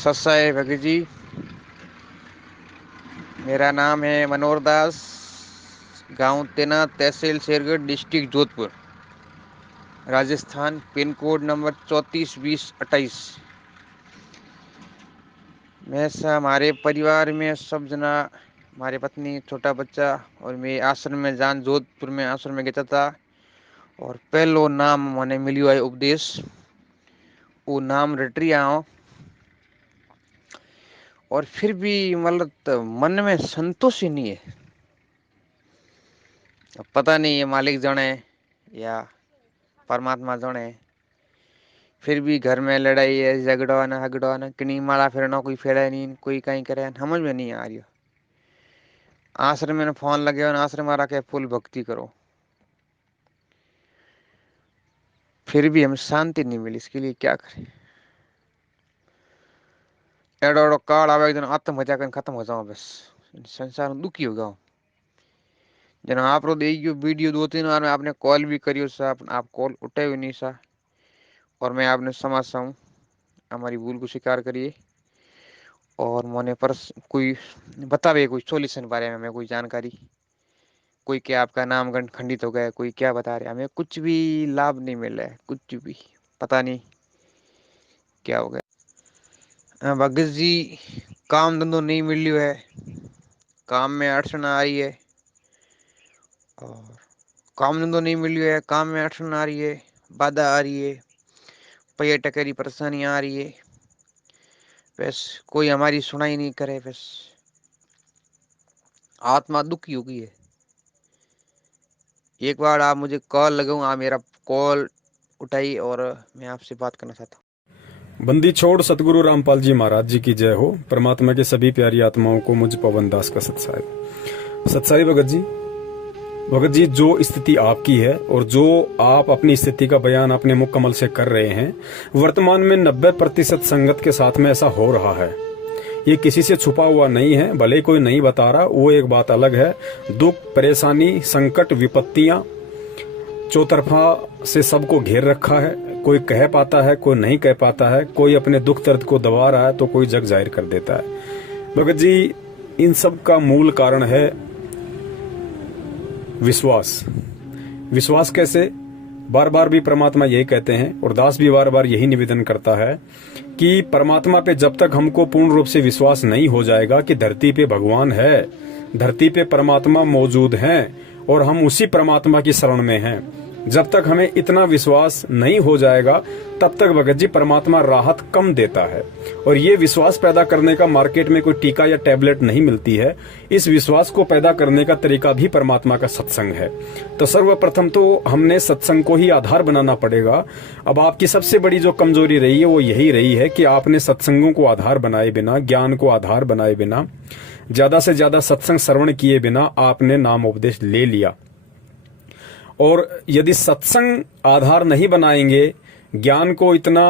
सत्साई भगत जी। मेरा नाम है मनोहर दास, गांव तेना, तहसील Shergarh, district Jodhpur, Rajasthan. Pin code number 342028। मैं हमारे परिवार में सब जना, हमारे पत्नी, छोटा बच्चा और मैं आश्रम में जान जोधपुर में आश्रम में गया था। और पहलो नाम मैंने मिलियो है उपदेश, वो नाम रट रहा हूँ। और फिर भी मतलब मन में संतोष ही नहीं है। पता नहीं ये मालिक जाने या परमात्मा जाने। फिर भी घर में लड़ाई है, झगड़वाना हगड़वाना, किनी माला फेरना, कोई फेरा नहीं, कोई कहीं करे, समझ में नहीं आ रही। आश्रम में फोन लगे और आश्रम में रखे फुल भक्ति करो, फिर भी हमें शांति नहीं मिली। इसके लिए क्या करें? एडो एडो काल आवे, एक दिन आत्महत्या कर खत्म हो जाओ, बस संसार में दुखी हो जाओ। जना आप रो देखियो वीडियो 2-3 बार में आपने कॉल भी करियो सा, आप कॉल उठाए नहीं सा। और मैं आपने समझता हूँ, हमारी भूल को स्वीकार करिए। और मोने पर कोई बतावे, कोई सॉल्यूशन बारे में हमें कोई जानकारी, कोई क्या आपका नाम खंडित हो गया, कोई क्या बता रहे, हमें कुछ भी लाभ नहीं मिल रहा है, कुछ भी पता नहीं क्या हो गया। भगत जी, काम धंधो नहीं मिल रही है, काम में अड़चन आ रही है। और काम धंधो नहीं मिल रही है, काम में अड़चन आ रही है, बाधा आ रही है, पर्यटक की परेशानी आ रही है। बस कोई हमारी सुनाई नहीं करे, बस आत्मा दुखी हो गई है। एक बार आप मुझे कॉल लगाऊं, आप मेरा कॉल उठाई और मैं आपसे बात करना चाहता हूँ। बंदी छोड़ सतगुरु रामपाल जी महाराज जी की जय हो। परमात्मा के सभी प्यारी आत्माओं को मुझ पवन दास का सत्साई। सत्साई भगत जी, जो स्थिति आपकी है और जो आप अपनी स्थिति का बयान अपने मुख कमल से कर रहे हैं, वर्तमान में 90% संगत के साथ में ऐसा हो रहा है। ये किसी से छुपा हुआ नहीं है, भले कोई नहीं बता रहा, वो एक बात अलग है। दुख, परेशानी, संकट, विपत्तियां चौतरफा से सबको घेर रखा है। कोई कह पाता है, कोई नहीं कह पाता है, कोई अपने दुख दर्द को दबा रहा है तो कोई जग जाहिर कर देता है। भगत जी, इन सब का मूल कारण है विश्वास। विश्वास कैसे? बार बार भी परमात्मा यही कहते हैं और दास भी बार बार यही निवेदन करता है कि परमात्मा पे जब तक हमको पूर्ण रूप से विश्वास नहीं हो जाएगा कि धरती पे भगवान है, धरती पे परमात्मा मौजूद हैं और हम उसी परमात्मा की शरण में हैं, जब तक हमें इतना विश्वास नहीं हो जाएगा तब तक भगत जी परमात्मा राहत कम देता है। और ये विश्वास पैदा करने का मार्केट में कोई टीका या टैबलेट नहीं मिलती है। इस विश्वास को पैदा करने का तरीका भी परमात्मा का सत्संग है। तो सर्वप्रथम तो हमने सत्संग को ही आधार बनाना पड़ेगा। अब आपकी सबसे बड़ी जो कमजोरी रही है वो यही रही है कि आपने सत्संगों को आधार बनाए बिना, ज्ञान को आधार बनाए बिना, ज्यादा से ज्यादा सत्संग श्रवण किए बिना आपने नाम उपदेश ले लिया। और यदि सत्संग आधार नहीं बनाएंगे, ज्ञान को इतना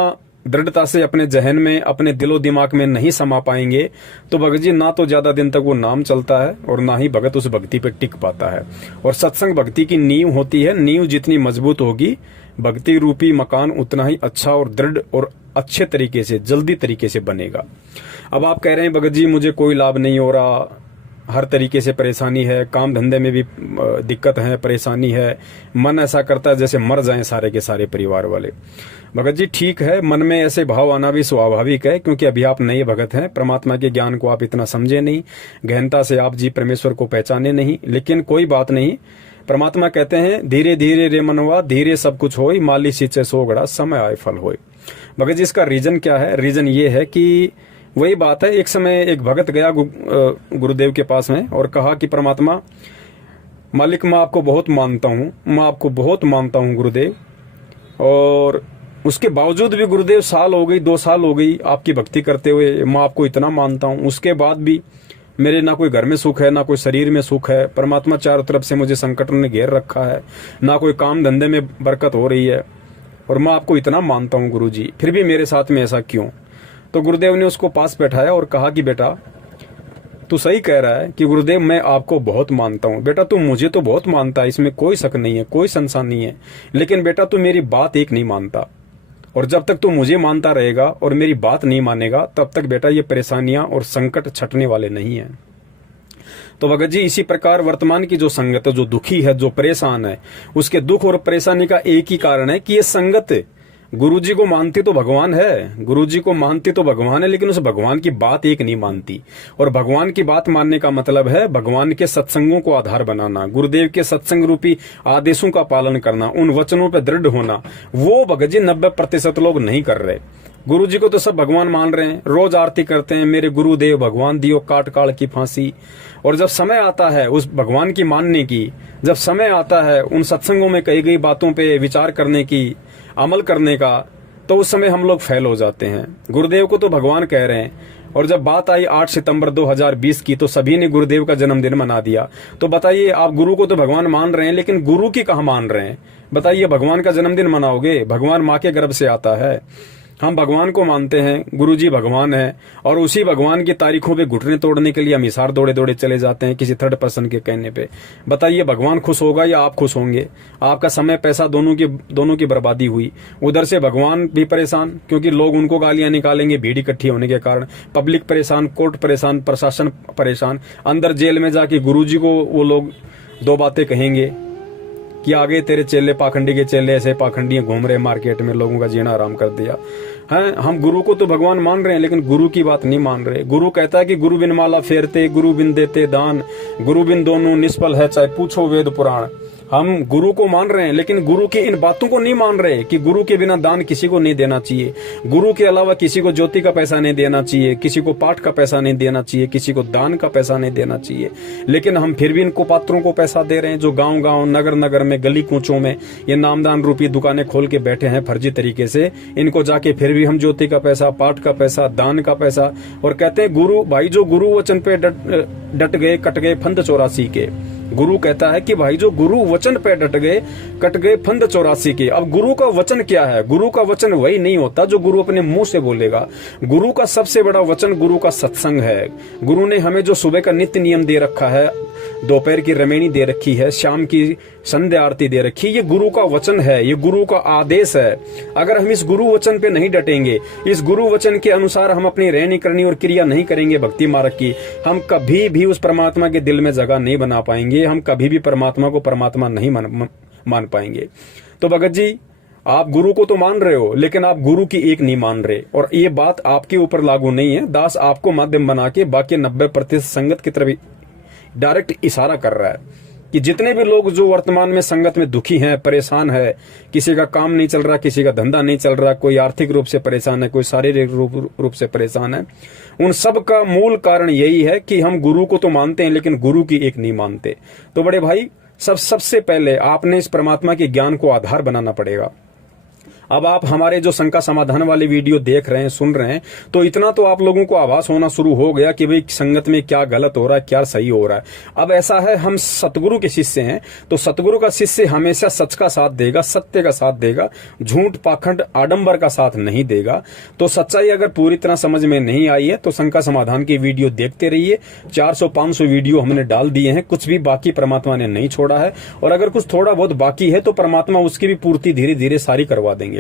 दृढ़ता से अपने जहन में, अपने दिलो दिमाग में नहीं समा पाएंगे, तो भगत जी ना तो ज्यादा दिन तक वो नाम चलता है और ना ही भगत उस भक्ति पे टिक पाता है। और सत्संग भक्ति की नींव होती है। नींव जितनी मजबूत होगी, भक्ति रूपी मकान उतना ही अच्छा और दृढ़ और अच्छे तरीके से, जल्दी तरीके से बनेगा। अब आप कह रहे हैं भगत जी मुझे कोई लाभ नहीं हो रहा, हर तरीके से परेशानी है, काम धंधे में भी दिक्कत है, परेशानी है, मन ऐसा करता है जैसे मर जाएं सारे के सारे परिवार वाले। भगत जी ठीक है, मन में ऐसे भाव आना भी स्वाभाविक है, क्योंकि अभी आप नए भगत हैं, परमात्मा के ज्ञान को आप इतना समझे नहीं, गहनता से आप जी परमेश्वर को पहचाने नहीं। लेकिन कोई बात नहीं, परमात्मा कहते हैं धीरे धीरे रे मनवा, धीरे सब कुछ होई, माली सींचे सोगड़ा, समय आए फल होए। भगत जी इसका रीजन क्या है? रीजन ये है कि वही बात है, एक समय एक भगत गया गुरुदेव के पास में और कहा कि परमात्मा मालिक, मैं आपको बहुत मानता हूँ, मैं आपको बहुत मानता हूँ गुरुदेव, और उसके बावजूद भी गुरुदेव साल हो गई, 2 साल हो गई आपकी भक्ति करते हुए, मैं आपको इतना मानता हूँ, उसके बाद भी मेरे ना कोई घर में सुख है, ना कोई शरीर में सुख है, परमात्मा चारों तरफ से मुझे संकट ने घेर रखा है, ना कोई काम धंधे में बरकत हो रही है, और मैं आपको इतना मानता हूँ गुरुजी, फिर भी मेरे साथ में ऐसा क्यों? तो गुरुदेव ने उसको पास बैठाया और कहा कि बेटा तू सही कह रहा है कि गुरुदेव मैं आपको बहुत मानता हूँ, बेटा तू मुझे तो बहुत मानता है, इसमें कोई शक नहीं है, कोई संशय नहीं है, लेकिन बेटा तू मेरी बात एक नहीं मानता। और जब तक तू मुझे मानता रहेगा और मेरी बात नहीं मानेगा, तब तक बेटा ये परेशानियां और संकट छटने वाले नहीं हैं। तो भगत जी, इसी प्रकार वर्तमान की जो संगत है, जो दुखी है, जो परेशान है, उसके दुख और परेशानी का एक ही कारण है कि ये संगत गुरुजी को मानती तो भगवान है, गुरुजी को मानती तो भगवान है, लेकिन उस भगवान की बात एक नहीं मानती। और भगवान की बात मानने का मतलब है भगवान के सत्संगों को आधार बनाना, गुरुदेव के सत्संग रूपी आदेशों का पालन करना, उन वचनों पर दृढ़ होना। वो भगत जी 90% लोग नहीं कर रहे। गुरुजी को तो सब भगवान मान रहे हैं, रोज आरती करते हैं, मेरे गुरुदेव भगवान दियो काट काल की फांसी। और जब समय आता है उस भगवान की मानने की, जब समय आता है उन सत्संगों में कही गई बातों पे विचार करने की, अमल करने का, तो उस समय हम लोग फेल हो जाते हैं। गुरुदेव को तो भगवान कह रहे हैं, और जब बात आई 8 सितंबर 2020 की, तो सभी ने गुरुदेव का जन्मदिन मना दिया। तो बताइए, आप गुरु को तो भगवान मान रहे हैं, लेकिन गुरु की कहाँ मान रहे हैं? बताइए, भगवान का जन्मदिन मनाओगे? भगवान माँ के गर्भ से आता है। हम भगवान को मानते हैं, गुरुजी भगवान है, और उसी भगवान की तारीखों पे घुटने तोड़ने के लिए हम हिसार दौड़े दौड़े चले जाते हैं किसी थर्ड पर्सन के कहने पे। बताइए, भगवान खुश होगा या आप खुश होंगे? आपका समय पैसा दोनों की बर्बादी हुई। उधर से भगवान भी परेशान, क्योंकि लोग उनको गालियां निकालेंगे भीड़ इकट्ठी होने के कारण। पब्लिक परेशान, कोर्ट परेशान, प्रशासन परेशान। अंदर जेल में जाके गुरुजी को वो लोग 2 बातें कहेंगे कि आगे तेरे चेले, पाखंडी के चेले ऐसे पाखंडी घूम रहे मार्केट में, लोगों का जीना आराम कर दिया है। हम गुरु को तो भगवान मान रहे हैं, लेकिन गुरु की बात नहीं मान रहे। गुरु कहता है कि गुरु बिन माला फेरते, गुरु बिन देते दान, गुरु बिन दोनों निष्फल है, चाहे पूछो वेद पुराण। हम गुरु को मान रहे हैं, लेकिन गुरु की इन बातों को नहीं मान रहे कि गुरु के बिना दान किसी को नहीं देना चाहिए, गुरु के अलावा किसी को ज्योति का पैसा नहीं देना चाहिए, किसी को पाठ का पैसा नहीं देना चाहिए, किसी को दान का पैसा नहीं देना चाहिए। लेकिन हम फिर भी इनको पात्रों को पैसा दे रहे हैं, जो गांव गांव, नगर नगर में, गली कूचों में ये नामदान रूपी दुकानें खोल के बैठे हैं फर्जी तरीके से। इनको जाके फिर भी हम ज्योति का पैसा, पाठ का पैसा, दान का पैसा, और कहते हैं गुरु भाई जो गुरु वचन पे डट गए, कट गए फंद 84 के। गुरु कहता है कि भाई जो गुरु वचन पे डट गए, कट गए फंद 84 के। अब गुरु का वचन क्या है? गुरु का वचन वही नहीं होता जो गुरु अपने मुंह से बोलेगा। गुरु का सबसे बड़ा वचन गुरु का सत्संग है। गुरु ने हमें जो सुबह का नित्य नियम दे रखा है, दोपहर की रमेणी दे रखी है, शाम की संध्या आरती दे रखी है, ये गुरु का वचन है, ये गुरु का आदेश है। अगर हम इस गुरु वचन पे नहीं डटेंगे, इस गुरु वचन के अनुसार हम अपनी रहनी करनी और क्रिया नहीं करेंगे भक्ति मार्ग की, हम कभी भी उस परमात्मा के दिल में जगह नहीं बना पाएंगे, हम कभी भी परमात्मा को परमात्मा नहीं मान पाएंगे। तो भगत जी, आप गुरु को तो मान रहे हो, लेकिन आप गुरु की एक नहीं मान रहे, और ये बात आपके ऊपर लागू नहीं है। दास आपको माध्यम बना के बाकी 90% संगत की तरफ डायरेक्ट इशारा कर रहा है कि जितने भी लोग जो वर्तमान में संगत में दुखी हैं, परेशान है, किसी का काम नहीं चल रहा, किसी का धंधा नहीं चल रहा, कोई आर्थिक रूप से परेशान है, कोई शारीरिक रूप से परेशान है, उन सब का मूल कारण यही है कि हम गुरु को तो मानते हैं, लेकिन गुरु की एक नहीं मानते। तो बड़े भाई, सबसे पहले आपने इस परमात्मा के ज्ञान को आधार बनाना पड़ेगा। अब आप हमारे जो शंका समाधान वाले वीडियो देख रहे हैं, सुन रहे हैं, तो इतना तो आप लोगों को आभास होना शुरू हो गया कि भाई संगत में क्या गलत हो रहा है, क्या सही हो रहा है। अब ऐसा है, हम सतगुरु के शिष्य हैं, तो सतगुरु का शिष्य हमेशा सच का साथ देगा, सत्य का साथ देगा, झूठ, पाखंड, आडंबर का साथ नहीं देगा। तो सच्चाई अगर पूरी तरह समझ में नहीं आई है तो शंका समाधान की वीडियो देखते रहिए। 400-500 वीडियो हमने डाल दिए हैं, कुछ भी बाकी परमात्मा ने नहीं छोड़ा है, और अगर कुछ थोड़ा बहुत बाकी है तो परमात्मा उसकी भी पूर्ति धीरे धीरे सारी करवा देंगे।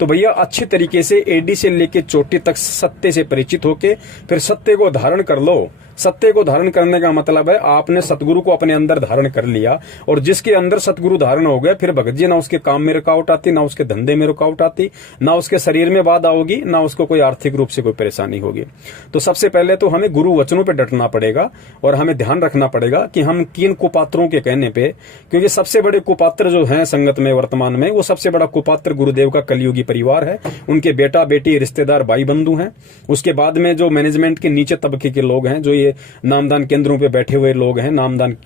तो भैया, अच्छी तरीके से एडी से लेके चोटी तक सत्य से परिचित होके फिर सत्य को धारण कर लो। सत्य को धारण करने का मतलब है आपने सतगुरु को अपने अंदर धारण कर लिया, और जिसके अंदर सतगुरु धारण हो गया, फिर भगत जी ना उसके काम में रुकावट आती, ना उसके धंधे में रुकावट आती, ना उसके शरीर में बाधा होगी, ना उसको कोई आर्थिक रूप से कोई परेशानी होगी। तो सबसे पहले तो हमें गुरु वचनों पर डटना पड़ेगा, और हमें ध्यान रखना पड़ेगा कि हम किन कुपात्रों के कहने पे, क्योंकि सबसे बड़े कुपात्र जो हैं संगत में वर्तमान में, वो सबसे बड़ा कुपात्र गुरुदेव का कलयुगी परिवार है, उनके बेटा बेटी, रिश्तेदार, भाई बंधु हैं। उसके बाद में जो मैनेजमेंट के नीचे तबके के लोग हैं, जो ये नामदान केंद्रों पे बैठे हुए लोग हैं, नामदान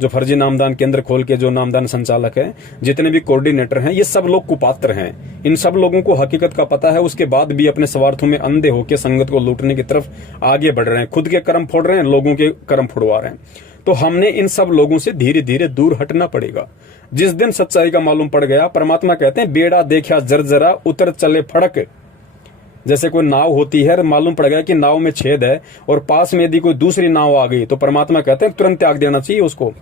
जो फर्जी नामदान केंद्र खोल के जो नामदान संचालक हैं, जितने भी कोऑर्डिनेटर हैं, ये सब लोग कुपात्र हैं। इन सब लोगों को हकीकत का पता है, उसके बाद भी अपने स्वार्थों में अंधे होकर संगत को लूटने की तरफ आगे बढ़ रहे हैं, खुद के कर्म फोड़ रहे हैं, लोगों के कर्म फोड़वा रहे हैं। तो हमने इन सब लोगों से धीरे धीरे दूर हटना पड़ेगा। जिस दिन सच्चाई का मालूम पड़ गया, परमात्मा कहते हैं बेड़ा देखा जर्जरा उतर चले फड़क। जैसे कोई नाव होती है, मालूम पड़ गया कि नाव में छेद है और पास में यदि कोई दूसरी नाव आ गई, तो परमात्मा कहते हैं तुरंत त्याग देना चाहिए उसको।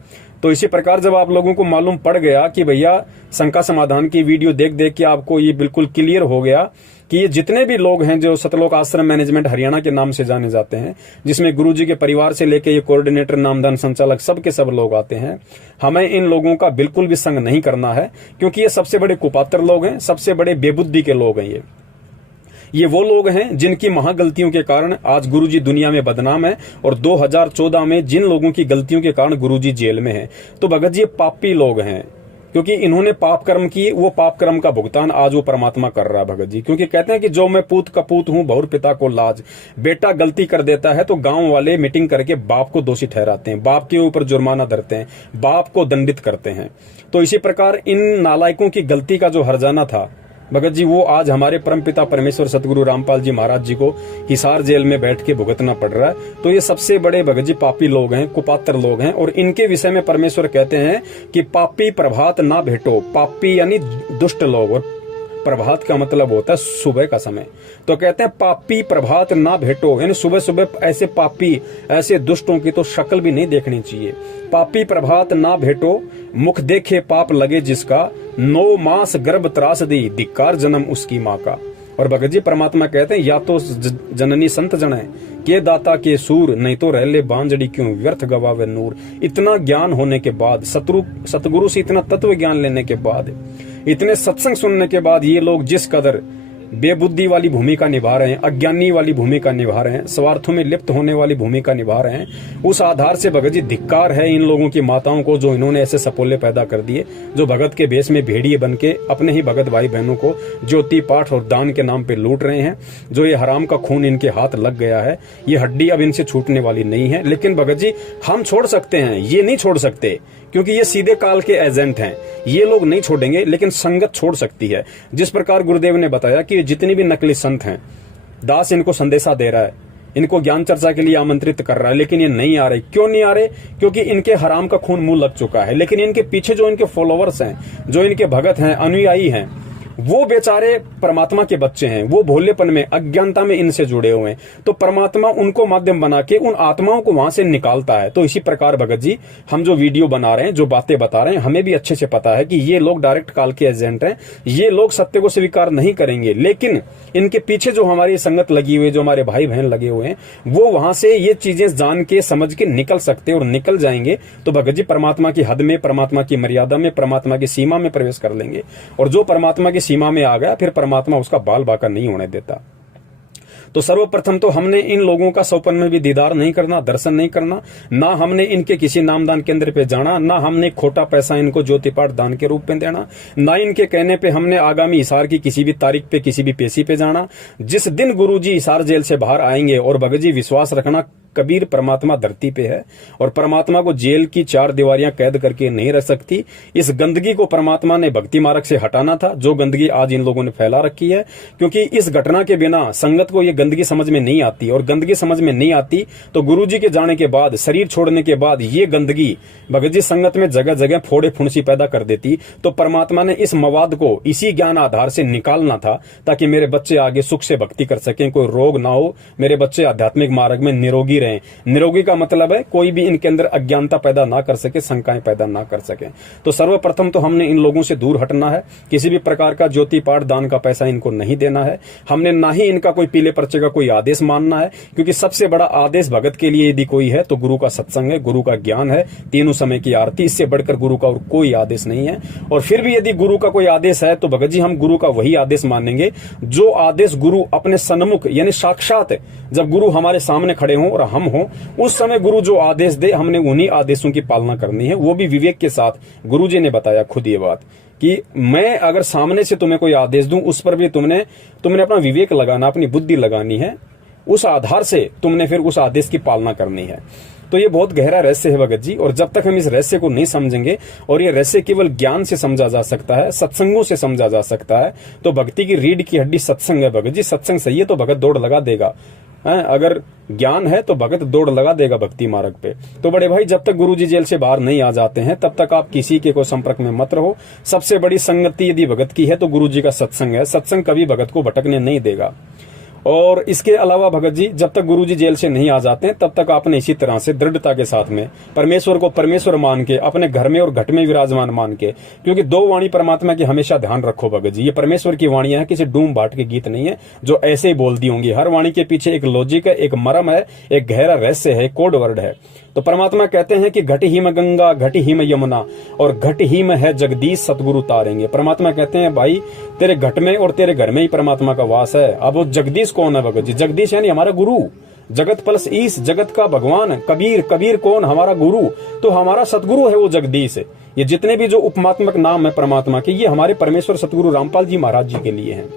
तो इसी प्रकार जब आप लोगों को मालूम पड़ गया कि भैया शंका समाधान की वीडियो देख देख के आपको ये बिल्कुल क्लियर हो गया कि ये जितने भी लोग हैं जो सतलोक आश्रम मैनेजमेंट हरियाणा के नाम से जाने जाते हैं, जिसमें गुरुजी के परिवार से लेके ये कोऑर्डिनेटर, नामदान, संचालक, सब के सब लोग आते हैं, हमें इन लोगों का बिल्कुल भी संग नहीं करना है, क्योंकि ये सबसे बड़े कुपात्र लोग हैं, सबसे बड़े बेबुद्धि के लोग हैं। ये वो लोग हैं जिनकी महागलतियों के कारण आज गुरुजी दुनिया में बदनाम है, और 2014 में जिन लोगों की गलतियों के कारण गुरुजी जेल में है। तो भगत जी पापी लोग हैं, क्योंकि इन्होंने पाप कर्म किए, वो पाप कर्म का भुगतान आज वो परमात्मा कर रहा है भगत जी। क्योंकि कहते हैं कि जो मैं पूत कपूत हूं बहुर पिता को लाज, बेटा गलती कर देता है तो गांव वाले मीटिंग करके बाप को दोषी ठहराते हैं, बाप के ऊपर जुर्माना धरते हैं, बाप को दंडित करते हैं। तो इसी प्रकार इन नालायकों की गलती का जो हर्जाना था भगत जी, वो आज हमारे परमपिता परमेश्वर सतगुरु रामपाल जी महाराज जी को हिसार जेल में बैठ के भुगतना पड़ रहा है। तो ये सबसे बड़े भगत जी पापी लोग हैं, कुपात्र लोग हैं, और इनके विषय में परमेश्वर कहते हैं कि पापी प्रभात ना भेटो। पापी यानी दुष्ट लोग, और प्रभात का मतलब होता है सुबह का समय। तो कहते हैं पापी प्रभात ना भेटो, यानी सुबह सुबह ऐसे पापी, ऐसे दुष्टों की तो शक्ल भी नहीं देखनी चाहिए। पापी प्रभात ना भेटो, मुख देखे पाप लगे जिसका, 9 मास गर्भ त्रास दी, धिक्कार जन्म उसकी माँ का। और भगत जी परमात्मा कहते हैं या तो जननी संत जन है के दाता के सूर, नहीं तो रह ले बांझड़ी क्यों व्यर्थ गवावे नूर। इतना ज्ञान होने के बाद, सतगुरु से इतना तत्व ज्ञान लेने के बाद, इतने सत्संग सुनने के बाद ये लोग जिस कदर बेबुद्धि वाली भूमिका निभा रहे हैं, अज्ञानी वाली भूमिका निभा रहे हैं, स्वार्थों में लिप्त होने वाली भूमिका निभा रहे हैं, उस आधार से भगत जी धिक्कार है इन लोगों की माताओं को जो इन्होंने ऐसे सपोले पैदा कर दिए, जो भगत के भेष में भेड़िए बन के अपने ही भगत भाई बहनों को ज्योति पाठ और दान के नाम पे लूट रहे हैं। जो ये हराम का खून इनके हाथ लग गया है, ये हड्डी अब इनसे छूटने वाली नहीं है। लेकिन भगत जी हम छोड़ सकते हैं, ये नहीं छोड़ सकते, क्योंकि ये सीधे काल के एजेंट हैं, ये लोग नहीं छोड़ेंगे, लेकिन संगत छोड़ सकती है। जिस प्रकार गुरुदेव ने बताया कि जितनी भी नकली संत हैं, दास इनको संदेशा दे रहा है, इनको ज्ञान चर्चा के लिए आमंत्रित कर रहा है, लेकिन ये नहीं आ रहे। क्यों नहीं आ रहे? क्योंकि इनके हराम का खून मुंह लग चुका है। लेकिन इनके पीछे जो इनके फॉलोवर्स हैं, जो इनके भगत हैं, अनुयायी हैं, वो बेचारे परमात्मा के बच्चे हैं, वो भोलेपन में, अज्ञानता में इनसे जुड़े हुए हैं। तो परमात्मा उनको माध्यम बना के उन आत्माओं को वहां से निकालता है। तो इसी प्रकार भगत जी हम जो वीडियो बना रहे हैं, जो बातें बता रहे हैं, हमें भी अच्छे से पता है कि ये लोग डायरेक्ट काल के एजेंट हैं, ये लोग सत्य को स्वीकार नहीं करेंगे। लेकिन इनके पीछे जो हमारी संगत लगी हुई है, जो हमारे भाई बहन लगे हुए हैं, वो वहां से ये चीजें जान के समझ के निकल सकते और निकल जाएंगे। तो भगत जी परमात्मा की हद में, परमात्मा की मर्यादा में, परमात्मा की सीमा में प्रवेश कर लेंगे। और जो परमात्मा की सीमा में आ गया, फिर परमात्मा उसका बाल बाका नहीं होने देता। तो सर्वप्रथम तो हमने इन लोगों का सौपन में भी दीदार नहीं करना, दर्शन नहीं करना, ना हमने इनके किसी नामदान केंद्र पे जाना, ना हमने खोटा पैसा इनको ज्योति पाठ दान के रूप में देना, ना इनके कहने पे हमने आगामी हिसार की किसी भी तारीख पे, किसी भी पेशी पे जाना। जिस दिन गुरुजी हिसार जेल से बाहर आएंगे, और भगत जी विश्वास रखना, कबीर परमात्मा धरती पे है, और परमात्मा को जेल की 4 दीवारियां कैद करके नहीं रख सकती। इस गंदगी को परमात्मा ने भक्ति मार्ग से हटाना था, जो गंदगी आज इन लोगों ने फैला रखी है। क्योंकि इस घटना के बिना संगत को ये गंदगी समझ में नहीं आती, और गंदगी समझ में नहीं आती तो गुरुजी के जाने के बाद, शरीर छोड़ने के बाद, ये गंदगी भगत जी संगत में जगह जगह फोड़े फुंसी पैदा कर देती। तो परमात्मा ने इस मवाद को इसी ज्ञान आधार से निकालना था, ताकि मेरे बच्चे आगे सुख से भक्ति कर सकें, कोई रोग ना हो, मेरे बच्चे आध्यात्मिक मार्ग में निरोगी रहें। निरोगी का मतलब है कोई भी इनके अंदर अज्ञानता पैदा ना कर सके, शंकाएं पैदा ना कर सके। तो सर्वप्रथम तो हमने इन लोगों से दूर हटना है। किसी भी प्रकार का ज्योति पाठ दान का पैसा इनको नहीं देना है। हमने ना ही इनका कोई पीले पर्चे का कोई आदेश मानना है, क्योंकि सबसे बड़ा आदेश भगत के लिए यदि कोई है तो गुरु का सत्संग है, गुरु का ज्ञान है, तीनों समय की आरती, इससे बढ़कर गुरु का और कोई आदेश नहीं है। और फिर भी यदि गुरु का कोई आदेश है तो भगत जी हम गुरु का वही आदेश मानेंगे जो आदेश गुरु अपने सन्मुख, यानी साक्षात जब गुरु हमारे सामने खड़े हों और हम हों, उस समय गुरु जो आदेश दे, हमने उन्हीं आदेशों की पालना करनी है, वो भी विवेक के साथ। गुरुजी ने बताया खुद ये बात कि मैं अगर सामने से तुम्हें कोई आदेश दूं, उस पर भी तुमने अपना विवेक लगाना, अपनी बुद्धि लगानी है, उस आधार से तुमने फिर उस आदेश की पालना करनी है। तो ये बहुत गहरा रहस्य है भगत जी, और जब तक हम इस रहस्य को नहीं समझेंगे, और ये रहस्य केवल ज्ञान से समझा जा सकता है, सत्संगों से समझा जा सकता है। तो भक्ति की रीढ़ की हड्डी सत्संग है भगत जी। सत्संग सही है तो भगत दौड़ लगा देगा, अगर ज्ञान है तो भगत दौड़ लगा देगा भक्ति मार्ग पे। तो बड़े भाई, जब तक गुरुजी जेल से बाहर नहीं आ जाते हैं, तब तक आप किसी के को संपर्क में मत रहो। सबसे बड़ी संगति यदि भगत की है तो गुरुजी का सत्संग है। सत्संग कभी भगत को भटकने नहीं देगा। और इसके अलावा भगत जी, जब तक गुरुजी जेल से नहीं आ जाते हैं तब तक आपने इसी तरह से दृढ़ता के साथ में परमेश्वर को परमेश्वर मान के अपने घर में और घट में विराजमान मान के, क्योंकि दो वाणी परमात्मा की हमेशा ध्यान रखो भगत जी, ये परमेश्वर की वाणियां हैं, किसी डूम बाट के गीत नहीं है जो ऐसे ही बोल दी होंगी। हर वाणी के पीछे एक लॉजिक है, एक मर्म है, एक गहरा रहस्य है, कोड वर्ड है। तो परमात्मा कहते हैं कि घट ही में गंगा, घट ही में यमुना और घट ही में है जगदीश सतगुरु तारेंगे। परमात्मा कहते हैं भाई तेरे घट में और तेरे घर में ही परमात्मा का वास है। अब वो जगदीश कौन है भगत जी? जगदीश यानी हमारा गुरु, जगत प्लस ईश, जगत का भगवान। कबीर, कबीर कौन? हमारा गुरु। तो हमारा सतगुरु है वो जगदीश। ये जितने भी जो उपमात्मक नाम है परमात्मा के, ये हमारे परमेश्वर सतगुरु रामपाल जी महाराज जी के लिए हैं।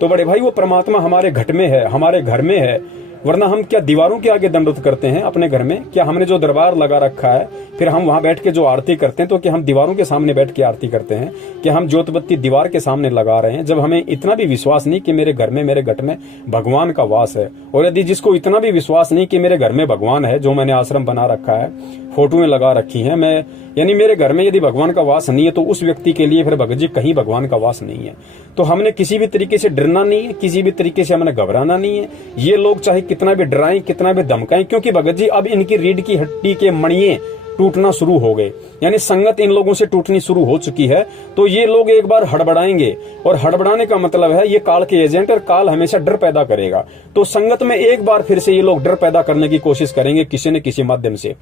तो बड़े भाई वो परमात्मा हमारे घट में है, हमारे घर में है, वरना हम क्या दीवारों के आगे दंडवत करते हैं अपने घर में? क्या हमने जो दरबार लगा रखा है फिर हम वहां बैठ के जो आरती करते हैं, तो क्या हम दीवारों के सामने बैठ के आरती करते हैं? क्या हम ज्योतबत्ती दीवार के सामने लगा रहे हैं? जब हमें इतना भी विश्वास नहीं कि मेरे घर में, मेरे घट में भगवान का वास है, और यदि जिसको इतना भी विश्वास नहीं कि मेरे घर में भगवान है, जो मैंने आश्रम बना रखा है, फोटोएं लगा रखी हैं, मैं यानी मेरे घर में यदि भगवान का वास नहीं है, तो उस व्यक्ति के लिए फिर भगत जी कहीं भगवान का वास नहीं है। तो हमने किसी भी तरीके से डरना नहीं है, किसी भी तरीके से हमने घबराना नहीं है। ये लोग चाहे कितना भी डराएं, कितना भी धमकाएं, क्योंकि भगत जी अब इनकी रीढ़ की हड्डी के मणिये टूटना शुरू हो गए, यानी संगत इन लोगों से टूटनी शुरू हो चुकी है। तो ये लोग एक बार हड़बड़ाएंगे, और हड़बड़ाने का मतलब है ये काल के एजेंट, और काल हमेशा डर पैदा करेगा। तो संगत में एक बार फिर से ये लोग डर पैदा करने की कोशिश करेंगे किसी न किसी माध्यम से,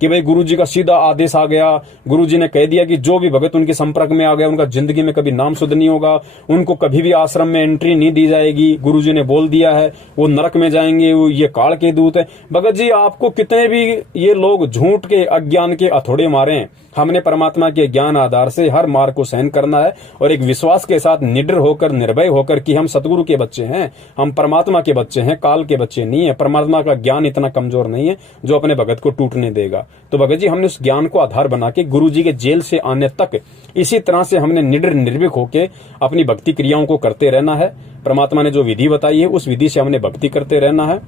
कि भाई गुरुजी का सीधा आदेश आ गया, गुरुजी ने कह दिया कि जो भी भगत उनके संपर्क में आ गया उनका जिंदगी में कभी नाम शुद्ध नहीं होगा, उनको कभी भी आश्रम में एंट्री नहीं दी जाएगी, गुरुजी ने बोल दिया है, वो नरक में जाएंगे, वो ये काल के दूत है। भगत जी आपको कितने भी ये लोग झूठ के अज्ञान के हथौड़े मारे, हमने परमात्मा के ज्ञान आधार से हर मार को सहन करना है, और एक विश्वास के साथ निडर होकर, निर्भय होकर कि हम सतगुरु के बच्चे हैं, हम परमात्मा के बच्चे हैं, काल के बच्चे नहीं है। परमात्मा का ज्ञान इतना कमजोर नहीं है जो अपने भगत को टूटने देगा। तो भगत जी हमने उस ज्ञान को आधार बना के गुरु जी के जेल से आने तक इसी तरह से हमने निडर निर्भीक होकर अपनी भक्ति क्रियाओं को करते रहना है। परमात्मा ने जो विधि बताई है उस विधि से हमने भक्ति करते रहना है,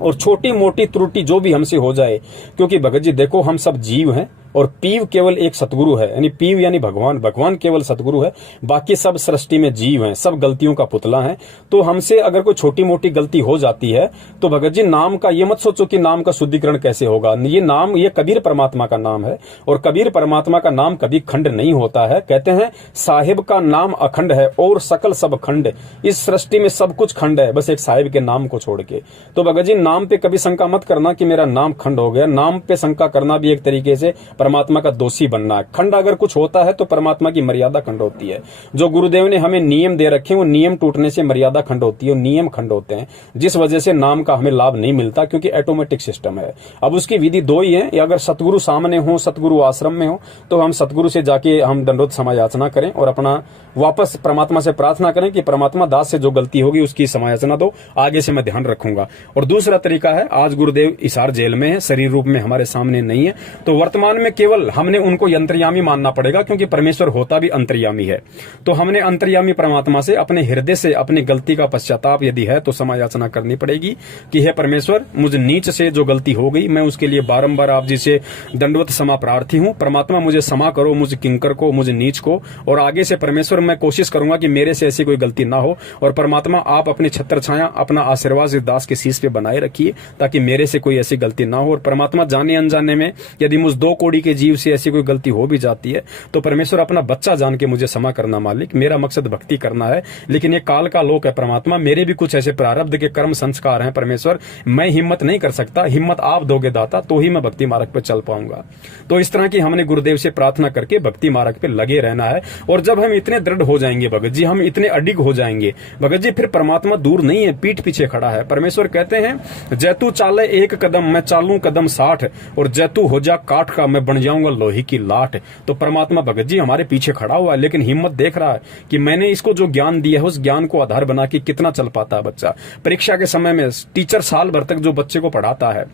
और छोटी मोटी त्रुटि जो भी हमसे हो जाए, क्योंकि भगत जी देखो हम सब जीव हैं और पीव केवल एक सतगुरु है, यानी पीव यानी भगवान, भगवान केवल सतगुरु है, बाकी सब सृष्टि में जीव हैं, सब गलतियों का पुतला है। तो हमसे अगर कोई छोटी मोटी गलती हो जाती है तो भगत जी नाम का ये मत सोचो कि नाम का शुद्धिकरण कैसे होगा। ये नाम, ये कबीर परमात्मा का नाम है, और कबीर परमात्मा का नाम कभी खंड नहीं होता है। कहते हैं साहिब का नाम अखंड है और सकल सब खंड, इस सृष्टि में सब कुछ खंड है बस एक साहिब के नाम को छोड़ के। तो भगत जी नाम पे कभी शंका मत करना कि मेरा नाम खंड हो गया। नाम पे शंका करना भी एक तरीके से परमात्मा का दोषी बनना है। खंड अगर कुछ होता है तो परमात्मा की मर्यादा खंड होती है। जो गुरुदेव ने हमें नियम दे रखे हैं वो नियम टूटने से मर्यादा खंड होती है, नियम खंड होते हैं, जिस वजह से नाम का हमें लाभ नहीं मिलता, क्योंकि ऑटोमेटिक सिस्टम है। अब उसकी विधि दो ही है, अगर सतगुरु सामने हो, सतगुरु आश्रम में हो, तो हम सतगुरु से जाके हम दंडोत समायाचना करें और अपना वापस परमात्मा से प्रार्थना करें कि परमात्मा दास से जो गलती होगी उसकी समायाचना दो, आगे से मैं ध्यान रखूंगा। और दूसरा तरीका है, आज गुरुदेव हिसार जेल में है, शरीर रूप में हमारे सामने नहीं है, तो वर्तमान में केवल हमने उनको अंतर्यामी मानना पड़ेगा, क्योंकि परमेश्वर होता भी अंतर्यामी है। तो हमने अंतर्यामी परमात्मा से अपने हृदय से अपनी गलती का पश्चाताप यदि है तो समायाचना करनी पड़ेगी कि हे परमेश्वर, मुझ नीच से जो गलती हो गई मैं उसके लिए बारंबार आप जी से दंडवत क्षमा प्रार्थी हूं। परमात्मा मुझे क्षमा करो, मुझ किंकर को, मुझ नीच को, और आगे से परमेश्वर मैं कोशिश करूंगा कि मेरे से ऐसी कोई गलती ना हो। और परमात्मा आप अपनी छत्र छाया, अपना आशीर्वाद दास के शीश पे बनाए रखिए ताकि मेरे से कोई ऐसी गलती ना हो। और परमात्मा जाने अनजाने में यदि मुझ 2 कौड़ी के जीव से ऐसी कोई गलती हो भी जाती है तो परमेश्वर अपना बच्चा जान के मुझे क्षमा करना मालिक। मेरा मकसद भक्ति करना है, लेकिन ये काल का लोक है परमात्मा, मेरे भी कुछ ऐसे प्रारब्ध के कर्म संस्कार हैं परमेश्वर, मैं हिम्मत नहीं कर सकता, हिम्मत आप दोगे दाता तो ही मैं भक्ति मार्ग पे चल पाऊंगा। तो इस तरह की हमने गुरुदेव से प्रार्थना करके भक्ति मार्ग पे लगे रहना है। और जब हम इतने दृढ़ हो जाएंगे भगत जी, हम इतने अडिग हो जाएंगे भगत जी, फिर परमात्मा दूर नहीं है, पीठ पीछे खड़ा है। परमेश्वर कहते हैं जैतू चाले 1 कदम मैं चालू कदम 60, और जैतू हो जा काठ का मैं बन जाऊंगा लोहे की लाठ। तो परमात्मा भगत जी हमारे पीछे खड़ा हुआ है, लेकिन हिम्मत देख रहा है कि मैंने इसको जो ज्ञान दिया है उस ज्ञान को आधार बना के कितना चल पाता है बच्चा। परीक्षा के समय में टीचर साल भर तक जो बच्चे को पढ़ाता है,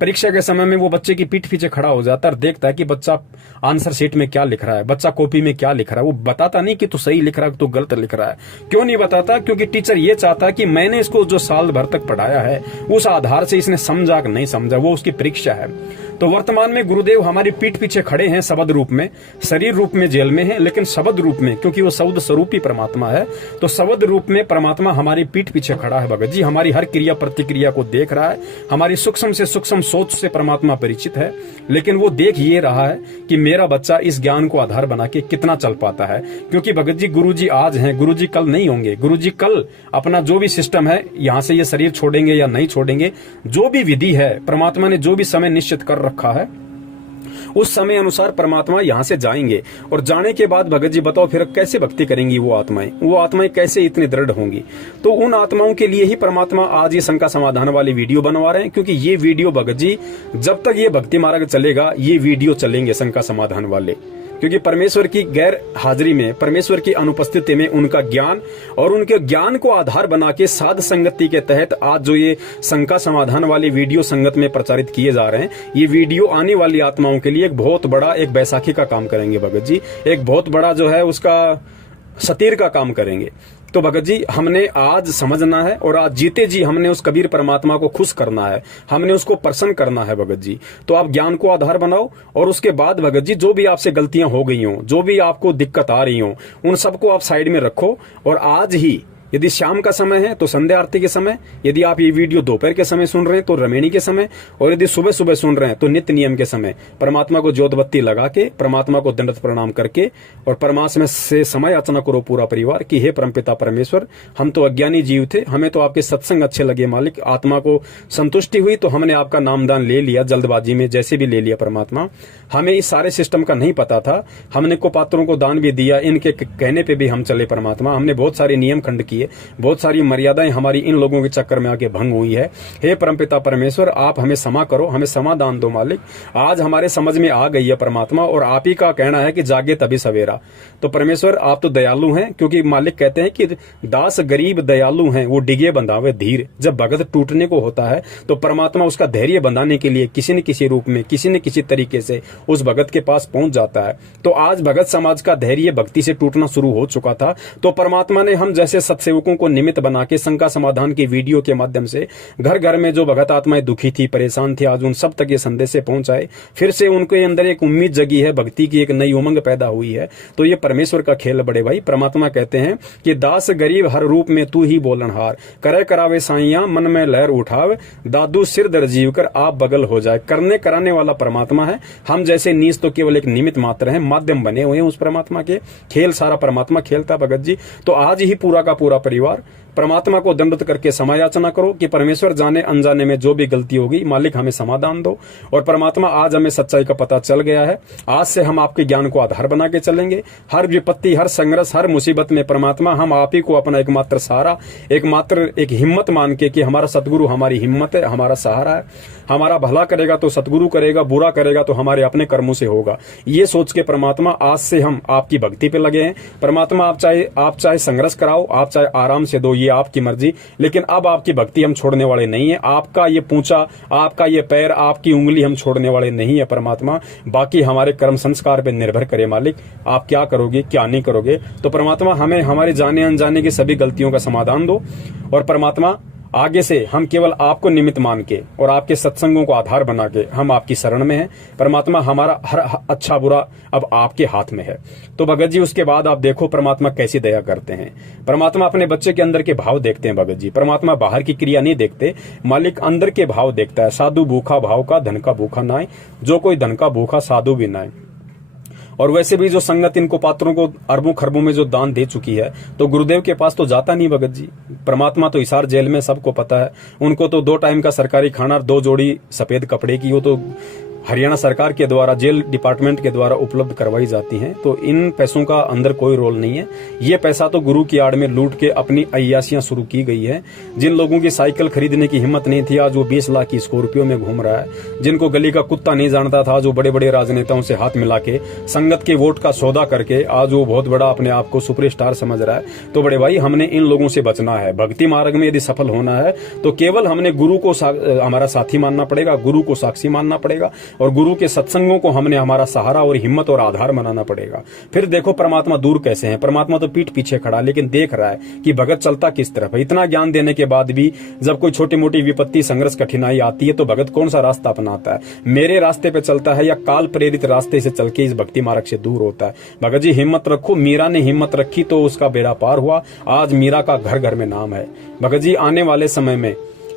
परीक्षा के समय में वो बच्चे की पीठ पीछे खड़ा हो जाता है और देखता है कि बच्चा आंसर शीट में क्या लिख रहा है, बच्चा कॉपी में क्या लिख रहा है। वो बताता नहीं कि तू सही लिख रहा है, तू गलत लिख रहा है। क्यों नहीं बताता? क्योंकि टीचर ये चाहता है कि मैंने इसको जो साल भर तक पढ़ाया है उस आधार से इसने समझा कि नहीं समझा, वो उसकी परीक्षा है। तो वर्तमान में गुरुदेव हमारी पीठ पीछे खड़े हैं शब्द रूप में, शरीर रूप में जेल में है, लेकिन शब्द रूप में, क्योंकि वो शब्द स्वरूपी परमात्मा है, तो शब्द रूप में परमात्मा हमारी पीठ पीछे खड़ा है भगत जी। हमारी हर क्रिया प्रतिक्रिया को देख रहा है, हमारी सूक्ष्म से सूक्ष्म सोच से परमात्मा परिचित है, लेकिन वो देख ये रहा है कि मेरा बच्चा इस ज्ञान को आधार बना के कितना चल पाता है। क्योंकि भगत जी गुरु जी आज हैं, गुरु जी कल नहीं होंगे। गुरु जी कल अपना जो भी सिस्टम है, यहां से ये शरीर छोड़ेंगे या नहीं छोड़ेंगे, जो भी विधि है, परमात्मा ने जो भी समय निश्चित कर रखा है, उस समय अनुसार परमात्मा यहां से जाएंगे। और जाने के बाद भगत जी बताओ फिर कैसे भक्ति करेंगी वो आत्माएं कैसे इतनी दृढ़ होंगी। तो उन आत्माओं के लिए ही परमात्मा आज ये शंका समाधान वाली वीडियो बनवा रहे हैं, क्योंकि ये वीडियो भगत जी जब तक ये भक्ति मार्ग चलेगा, ये वीडियो चलेंगे शंका समाधान वाले। क्योंकि परमेश्वर की गैर हाजिरी में, परमेश्वर की अनुपस्थिति में उनका ज्ञान और उनके ज्ञान को आधार बना के साध संगति के तहत आज जो ये शंका समाधान वाली वीडियो संगत में प्रचारित किए जा रहे हैं, ये वीडियो आने वाली आत्माओं के लिए एक बहुत बड़ा एक बैसाखी का काम करेंगे भगत जी, एक बहुत बड़ा जो है उसका सतीर का काम करेंगे। तो भगत जी हमने आज समझना है और आज जीते जी हमने उस कबीर परमात्मा को खुश करना है, हमने उसको प्रसन्न करना है भगत जी। तो आप ज्ञान को आधार बनाओ और उसके बाद भगत जी जो भी आपसे गलतियां हो गई हों, जो भी आपको दिक्कत आ रही हों, उन सबको आप साइड में रखो। और आज ही यदि शाम का समय है तो संध्या आरती के समय, यदि आप ये वीडियो दोपहर के समय सुन रहे हैं तो रमेणी के समय, और यदि सुबह सुबह सुन रहे हैं तो नित्य नियम के समय परमात्मा को ज्योत बत्ती लगा के, परमात्मा को दंडवत प्रणाम करके और परमात्मा से समय याचना करो पूरा परिवार कि हे परमपिता परमेश्वर, हम तो अज्ञानी जीव थे, हमें तो आपके सत्संग अच्छे लगे मालिक, आत्मा को संतुष्टि हुई तो हमने आपका नामदान ले लिया, जल्दबाजी में जैसे भी ले लिया परमात्मा, हमें इस सारे सिस्टम का नहीं पता था, हमने को पात्रों को दान भी दिया, इनके कहने पे भी हम चले परमात्मा, हमने बहुत सारे नियम खंड किए, बहुत सारी मर्यादाएं हमारी इन लोगों के चक्कर में आके भंग हुई है। हे परमपिता परमेश्वर, आप हमें क्षमा करो, हमें समाधान दो मालिक। आज हमारे समझ में आ गई है परमात्मा और आप ही का कहना है कि जागे तभी सवेरा। तो परमेश्वर आप तो दयालु हैं, क्योंकि मालिक कहते हैं कि दास गरीब दयालु हैं, वो डिगे बंधावे धीर। जब भगत टूटने को होता है तो परमात्मा उसका धैर्य बंधाने के लिए किसी न किसी रूप में, किसी न किसी तरीके से उस भगत के पास पहुंच जाता है। तो आज भगत समाज का धैर्य भक्ति से टूटना शुरू हो चुका था, तो परमात्मा ने हम जैसे सत्सेवकों को निमित्त बना के शंका समाधान की वीडियो के माध्यम से घर घर में जो भगत आत्माएं दुखी थी, परेशान थी, आज उन सब तक ये संदेश से पहुंचाए। फिर से उनके अंदर एक उम्मीद जगी है, भक्ति की एक नई उमंग पैदा हुई है। तो ये परमेश्वर का खेल बड़े भाई। परमात्मा कहते हैं कि दास गरीब हर रूप में तू ही बोलनहार, करे करावे साइया मन में लहर उठावे, दादू सिर दर जीव कर आप बगल हो जाए। करने कराने वाला परमात्मा है, हम जैसे नीच तो केवल एक निमित्त मात्र हैं, माध्यम बने हुए हैं उस परमात्मा के। खेल सारा परमात्मा खेलता भगत जी। तो आज ही पूरा का पूरा परिवार परमात्मा को दंडवत करके क्षमा याचना करो कि परमेश्वर जाने अनजाने में जो भी गलती होगी मालिक हमें समाधान दो। और परमात्मा आज हमें सच्चाई का पता चल गया है, आज से हम आपके ज्ञान को आधार बना के चलेंगे। हर विपत्ति, हर संघर्ष, हर मुसीबत में परमात्मा हम आप ही को अपना एकमात्र सहारा, एकमात्र एक हिम्मत मान के कि हमारा सतगुरु हमारी हिम्मत है, हमारा सहारा है। हमारा भला करेगा तो सतगुरु करेगा, बुरा करेगा तो हमारे अपने कर्मों से होगा। ये सोच के परमात्मा आज से हम आपकी भक्ति पे लगे हैं। परमात्मा आप चाहे संघर्ष कराओ, आप चाहे आराम से दो, ये आपकी मर्जी, लेकिन अब आपकी भक्ति हम छोड़ने वाले नहीं है। आपका ये पूंछा, आपका ये पैर, आपकी उंगली हम छोड़ने वाले नहीं है परमात्मा। बाकी हमारे कर्म संस्कार पे निर्भर करे मालिक, आप क्या करोगे क्या नहीं करोगे। तो परमात्मा हमें हमारे जाने अनजाने की सभी गलतियों का समाधान दो। और परमात्मा आगे से हम केवल आपको निमित्त मान के और आपके सत्संगों को आधार बना के हम आपकी शरण में हैं। परमात्मा हमारा हर अच्छा बुरा अब आपके हाथ में है। तो भगत जी उसके बाद आप देखो परमात्मा कैसी दया करते हैं। परमात्मा अपने बच्चे के अंदर के भाव देखते हैं भगत जी। परमात्मा बाहर की क्रिया नहीं देखते, मालिक अंदर के भाव देखता है। साधु भूखा भाव का, धन का भूखा नाय, जो कोई धन का भूखा साधु भी नाय। और वैसे भी जो संगत इनको पात्रों को अरबों खरबों में जो दान दे चुकी है, तो गुरुदेव के पास तो जाता नहीं भगत जी। परमात्मा तो हिसार जेल में, सबको पता है। उनको तो 2 टाइम का सरकारी खाना, 2 जोड़ी सफेद कपड़े की, वो तो हरियाणा सरकार के द्वारा, जेल डिपार्टमेंट के द्वारा उपलब्ध करवाई जाती हैं। तो इन पैसों का अंदर कोई रोल नहीं है। ये पैसा तो गुरु की आड़ में लूट के अपनी अय्यासियां शुरू की गई है। जिन लोगों की साइकिल खरीदने की हिम्मत नहीं थी, आज वो 20 लाख की स्कॉर्पियो में घूम रहा है। जिनको गली का कुत्ता नहीं जानता था, जो बड़े बड़े राजनेताओं से हाथ मिला के संगत के वोट का सौदा करके आज वो बहुत बड़ा अपने आप को सुपरस्टार समझ रहा है। तो बड़े भाई हमने इन लोगों से बचना है। भक्ति मार्ग में यदि सफल होना है तो केवल हमने गुरु को हमारा साथी मानना पड़ेगा, गुरु को साक्षी मानना पड़ेगा। और गुरु के सत्संगों को हमने हमारा सहारा और हिम्मत और आधार बनाना पड़ेगा। फिर देखो परमात्मा दूर कैसे है। परमात्मा तो पीठ पीछे खड़ा, लेकिन देख रहा है कि भगत चलता किस तरफ है। इतना ज्ञान देने के बाद भी जब कोई छोटी मोटी विपत्ति, संघर्ष, कठिनाई आती है तो भगत कौन सा रास्ता अपनाता है? मेरे रास्ते पे चलता है या काल प्रेरित रास्ते से चल के इस भक्ति मार्ग से दूर होता है? भगत जी हिम्मत रखो। मीरा ने हिम्मत रखी तो उसका बेड़ा पार हुआ। आज मीरा का घर घर में नाम है। भगत जी आने वाले समय में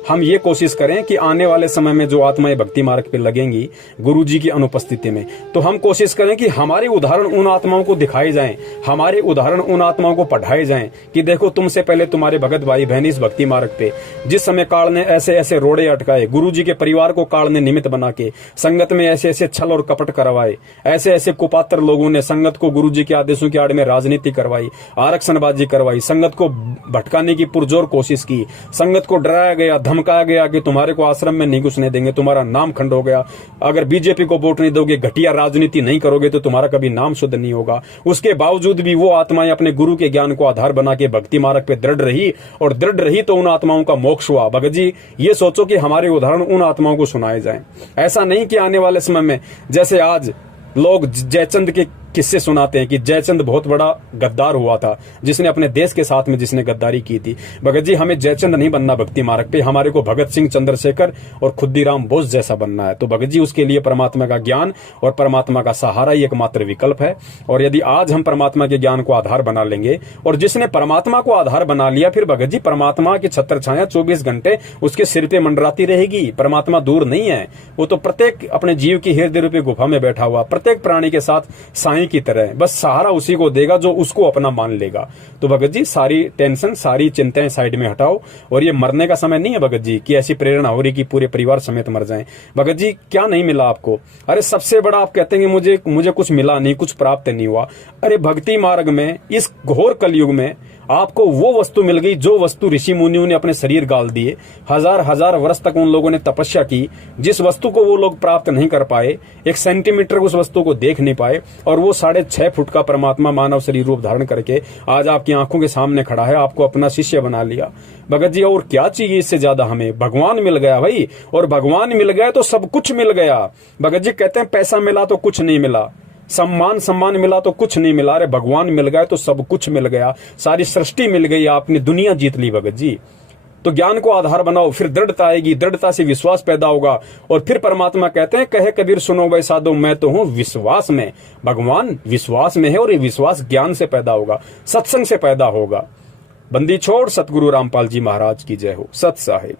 हम ये कोशिश करें कि आने वाले समय में जो आत्माएं भक्ति मार्ग पे लगेंगी गुरु जी की अनुपस्थिति में, तो हम कोशिश करें कि हमारे उदाहरण उन आत्माओं को दिखाए जाएं, हमारे उदाहरण उन आत्माओं को पढ़ाए जाएं कि देखो तुमसे पहले तुम्हारे भगत भाई बहन इस भक्ति मार्ग पे जिस समय काल ने ऐसे ऐसे रोड़े अटकाए, गुरु जी के परिवार को काल ने निमित्त बना के संगत में ऐसे ऐसे छल और कपट करवाए, ऐसे ऐसे कुपात्र लोगों ने संगत को गुरु जी के आदेशों की आड़ में राजनीति करवाई, आरक्षणबाजी करवाई, संगत को भटकाने की पुरजोर कोशिश की, संगत को डराया गया, धमकाया गया कि तुम्हारे को आश्रम में नहीं घुसने देंगे, तुम्हारा नाम खंड हो गया, अगर बीजेपी को वोट नहीं दोगे, घटिया राजनीति नहीं करोगे तो तुम्हारा कभी नाम शुद्ध नहीं होगा। उसके बावजूद भी वो आत्माएं अपने गुरु के ज्ञान को आधार बना के भक्ति मार्ग पे दृढ़ रही, और दृढ़ रही तो उन आत्माओं का मोक्ष हुआ। भगत जी ये सोचो कि हमारे उदाहरण उन आत्माओं को सुनाए जाएं। ऐसा नहीं कि आने वाले समय में जैसे आज लोग जयचंद के किस्से सुनाते हैं कि जयचंद बहुत बड़ा गद्दार हुआ था, जिसने अपने देश के साथ में जिसने गद्दारी की थी। भगत जी हमें जयचंद नहीं बनना भक्ति मार्ग पे, हमारे को भगत सिंह, चंद्रशेखर और खुद्दीराम बोस जैसा बनना है। तो भगत जी उसके लिए परमात्मा का ज्ञान और परमात्मा का सहारा ही एकमात्र विकल्प है। और यदि आज हम परमात्मा के ज्ञान को आधार बना लेंगे, और जिसने परमात्मा को आधार बना लिया, फिर भगत जी परमात्मा की छत्र छाया 24 घंटे उसके सिर पे मंडराती रहेगी। परमात्मा दूर नहीं है, वो तो प्रत्येक अपने जीव की हृदय रूपी गुफा में बैठा हुआ, प्रत्येक प्राणी के साथ साईं की तरह, बस सहारा उसी को देगा जो उसको अपना मान लेगा। तो भगत जी सारी टेंशन, सारी चिंताएं साइड में हटाओ, और ये मरने का समय नहीं है भगत जी कि ऐसी प्रेरणा हो रही कि पूरे परिवार समेत मर जाएं। भगत जी क्या नहीं मिला आपको? अरे सबसे बड़ा आप कहते हैं कि मुझे कुछ मिला नहीं, कुछ प्राप्त नहीं हुआ। अरे भक्ति मार्ग में इस घोर कलयुग में आपको वो वस्तु मिल गई जो वस्तु ऋषि मुनियों ने अपने शरीर गाल दिए, हजार हजार वर्ष तक उन लोगों ने तपस्या की, जिस वस्तु को वो लोग प्राप्त नहीं कर पाए, 1 सेंटीमीटर उस वस्तु को देख नहीं पाए, और वो 6.5 फुट का परमात्मा मानव शरीर रूप धारण करके आज आपकी आंखों के सामने खड़ा है, आपको अपना शिष्य बना लिया। भगत जी और क्या चाहिए इससे ज्यादा? हमें भगवान मिल गया भाई, और भगवान मिल गया तो सब कुछ मिल गया। भगत जी कहते हैं पैसा मिला तो कुछ नहीं मिला, सम्मान मिला तो कुछ नहीं मिला। अरे भगवान मिल गए तो सब कुछ मिल गया, सारी सृष्टि मिल गई, आपने दुनिया जीत ली भगत जी। तो ज्ञान को आधार बनाओ, फिर दृढ़ता आएगी, दृढ़ता से विश्वास पैदा होगा, और फिर परमात्मा कहते हैं कहे कबीर सुनो भाई साधो मैं तो हूं विश्वास में। भगवान विश्वास में है, और ये विश्वास ज्ञान से पैदा होगा, सत्संग से पैदा होगा। बंदी छोड़ सतगुरु रामपाल जी महाराज की जय हो। सत साहिब।